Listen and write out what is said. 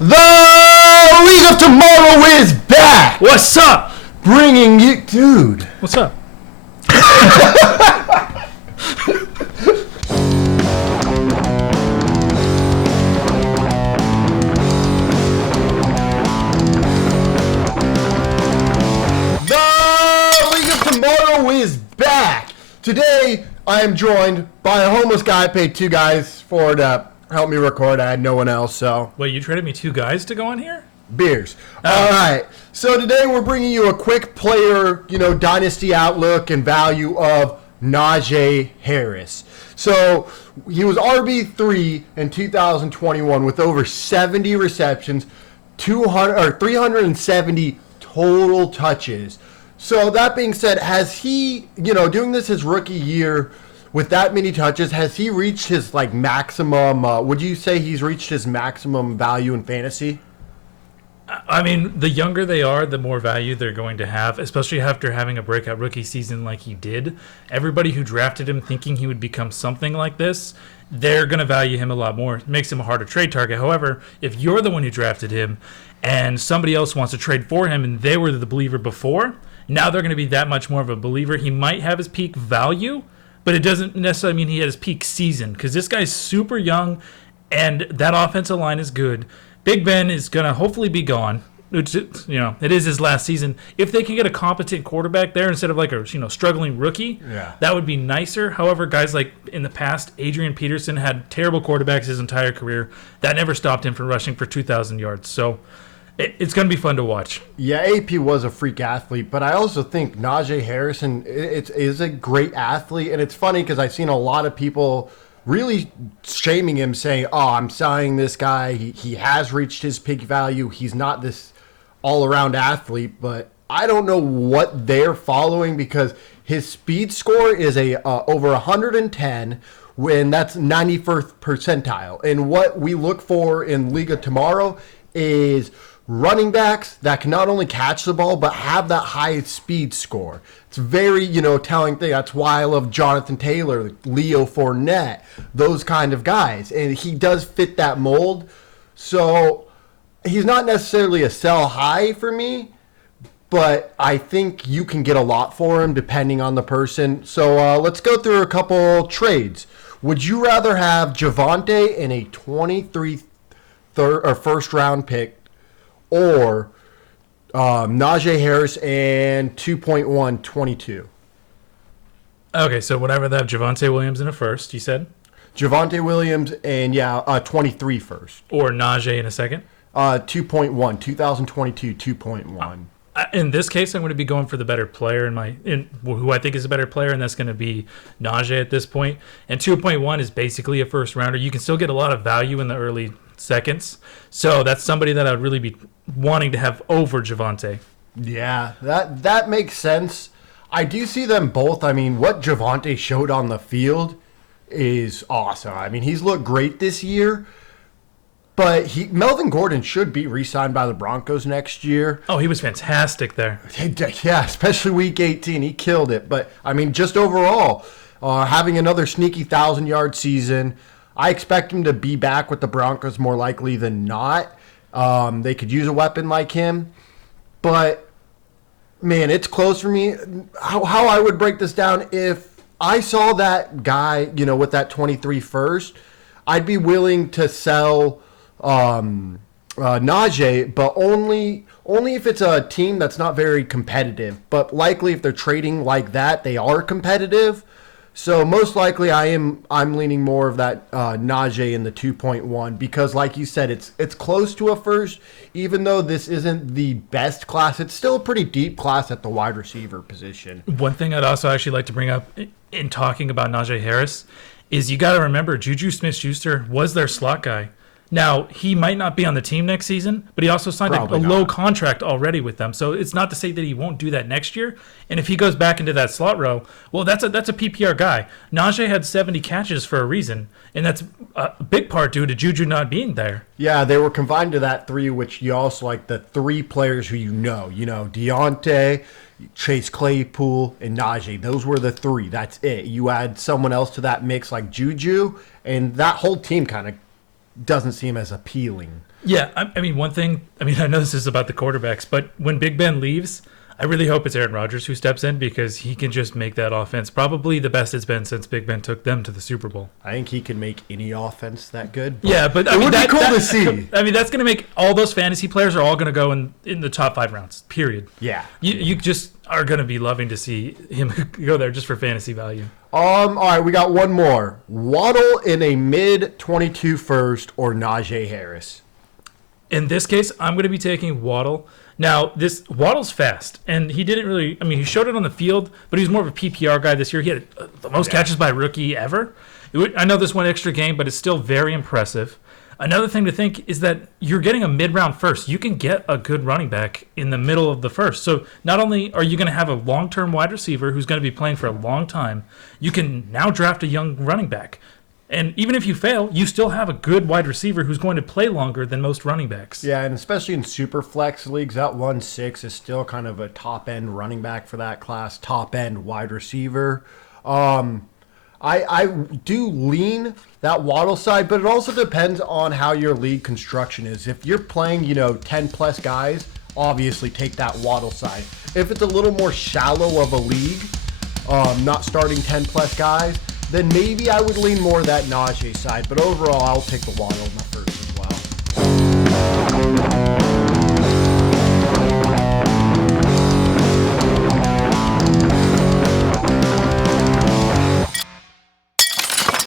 The League of Tomorrow is back! What's up? Bringing you... Dude. What's up? The League of Tomorrow is back! Today, I am joined by a homeless guy. I paid two guys to help me record. I had no one else, so... Wait, you traded me two guys to go on here? Beers. All right. So today we're bringing you a quick player, dynasty outlook and value of Najee Harris. So he was RB3 in 2021 with over 70 receptions, 370 total touches. So that being said, has he, doing this his rookie year with that many touches, has he reached his maximum? Would you say he's reached his maximum value in fantasy? I mean, the younger they are, the more value they're going to have, especially after having a breakout rookie season like he did. Everybody who drafted him thinking he would become something like this, they're going to value him a lot more. It makes him a harder trade target. However, if you're the one who drafted him and somebody else wants to trade for him and they were the believer before, now they're going to be that much more of a believer. He might have his peak value, but it doesn't necessarily mean he had his peak season because this guy's super young and that offensive line is good. Big Ben is going to hopefully be gone. It is his last season. If they can get a competent quarterback there instead of a struggling rookie, that would be nicer. However, guys like in the past, Adrian Peterson had terrible quarterbacks his entire career. That never stopped him from rushing for 2,000 yards. So it's going to be fun to watch. Yeah, AP was a freak athlete, but I also think Najee Harrison is a great athlete. And it's funny because I've seen a lot of people really shaming him, saying, I'm signing this guy. He has reached his peak value. He's not this all-around athlete, but I don't know what they're following because his speed score is over 110, when that's 91st percentile. And what we look for in League of Tomorrow is running backs that can not only catch the ball, but have that high speed score. It's very, telling thing. That's why I love Jonathan Taylor, Leo Fournette, those kind of guys. And he does fit that mold. So he's not necessarily a sell high for me, but I think you can get a lot for him depending on the person. So let's go through a couple trades. Would you rather have Javonte in a 23 first round pick, or Najee Harris and 2.122? Okay, so whatever that Javonte Williams in a first, you said? Javonte Williams and 23 first. Or Najee in a second? 2.1, 2022 2.1. In this case, I'm going to be going for the better player who I think is a better player, and that's going to be Najee at this point. And 2.1 is basically a first rounder. You can still get a lot of value in the early seconds. So that's somebody that I would really be wanting to have over Javonte. Yeah, that makes sense. I do see them both. I mean, what Javonte showed on the field is awesome. I mean, he's looked great this year. But Melvin Gordon should be re-signed by the Broncos next year. Oh, he was fantastic there. Yeah, especially Week 18. He killed it. But, I mean, just overall, having another sneaky 1,000-yard season, I expect him to be back with the Broncos more likely than not. They could use a weapon like him. But, man, it's close for me. How I would break this down, if I saw that guy, with that 23 first, I'd be willing to sell Najee, but only if it's a team that's not very competitive. But likely if they're trading like that, they are competitive. So most likely I'm leaning more of that Najee in the 2.1 because, like you said, it's close to a first. Even though this isn't the best class, it's still a pretty deep class at the wide receiver position. One thing I'd also actually like to bring up in talking about Najee Harris is you got to remember Juju Smith-Schuster was their slot guy. Now, he might not be on the team next season, but he also signed a low contract already with them. So it's not to say that he won't do that next year. And if he goes back into that slot row, well, that's a PPR guy. Najee had 70 catches for a reason, and that's a big part due to Juju not being there. Yeah, they were confined to that three, which you also like the three players who Deontay, Chase Claypool, and Najee. Those were the three. That's it. You add someone else to that mix like Juju, and that whole team kind of doesn't seem as appealing. Yeah, I mean, one thing, I mean, I know this is about the quarterbacks, but when Big Ben leaves, I really hope it's Aaron Rodgers who steps in because he can just make that offense probably the best it's been since Big Ben took them to the Super Bowl. I think he can make any offense that good. Yeah, but it would be cool to see. I mean, that's going to make all those fantasy players are all going to go in the top 5 rounds, period. Yeah. You just are going to be loving to see him go there just for fantasy value. All right, we got one more. Waddle in a mid-22 first or Najee Harris? In this case, I'm going to be taking Waddle. Now, Waddle's fast, and he didn't really. I mean, he showed it on the field, but he was more of a PPR guy this year. He had the most catches by a rookie ever. I know this one extra game, but it's still very impressive. Another thing to think is that you're getting a mid-round first. You can get a good running back in the middle of the first. So not only are you going to have a long-term wide receiver who's going to be playing for a long time, you can now draft a young running back. And even if you fail, you still have a good wide receiver who's going to play longer than most running backs. Yeah, and especially in super flex leagues, that 1.6 is still kind of a top-end running back for that class, top-end wide receiver. I do lean that Waddle side, but it also depends on how your league construction is. If you're playing, 10-plus guys, obviously take that Waddle side. If it's a little more shallow of a league, not starting 10-plus guys, then maybe I would lean more that Najee side. But overall, I'll take the Waddle in the first.